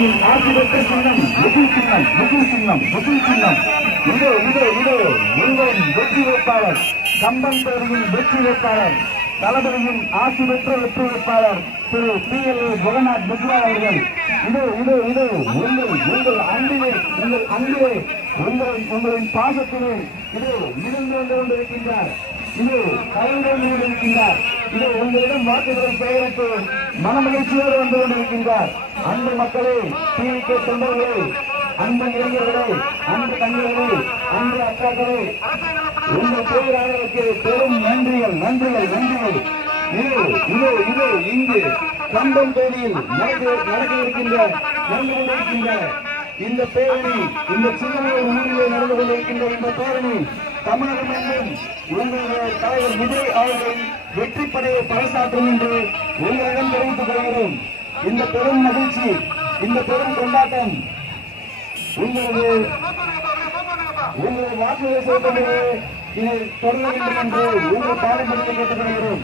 பேரணியின் ஆட்சி பெற்ற சின்னம் முகில் சின்னம், முகில் சின்னம், முகில் சின்னம். இதோ இதோ இதோ உங்களின் வெற்றி வேட்பாளர், கம்பம் பேரணியின் வெற்றி வேட்பாளர், தளபதியின் ஆட்சி பெற்ற வெற்றி வேட்பாளர் திரு PLA ஜெகநாத் மிஸ்ரா அவர்கள். இதோ இதோ இதோ உங்கள் அன்பிலே, உங்கள் அன்பிலே, உங்களின் பாசத்திலே இதோ இருந்து வந்து கொண்டிருக்கின்றார். இது கலைஞர் இருக்கின்றார். இது உங்களிடம் வாக்குகளை சேகரித்து மனமகிழ்ச்சியோடு வந்து கொண்டிருக்கின்றார். அன்பு மக்களே, TVK தொண்டர்களே, அன்பு இளைஞர்களே, அன்பு தங்கைகளே, அன்பு அக்காக்களே, உங்கள் பேராளருக்கு பெரும் நன்றிகள், நன்றிகள், நன்றிகள். இதோ இதோ இதோ இங்கு கம்பம் பேரியில் நடக்க இருக்கின்ற இந்த பேரணி, இந்த சின்னமனூர் ஊரிலே நடந்து கொண்டிருக்கின்ற இந்த பேரணி தமிழகம் எங்கும் உங்களுடைய தலைவர் விஜய் அவர்களின் வெற்றி படையை பறைசாற்றும் என்று உங்களிடம் தெரிவித்துக் கொள்கிறோம். இந்த பெரும் மகிழ்ச்சி, இந்த பெரும் கொண்டாட்டம் உங்களது வாக்குகளை செய்து தொடர வேண்டும் என்று உங்கள் பாரம்பரியத்தை கேட்டுக் கொள்கிறோம்.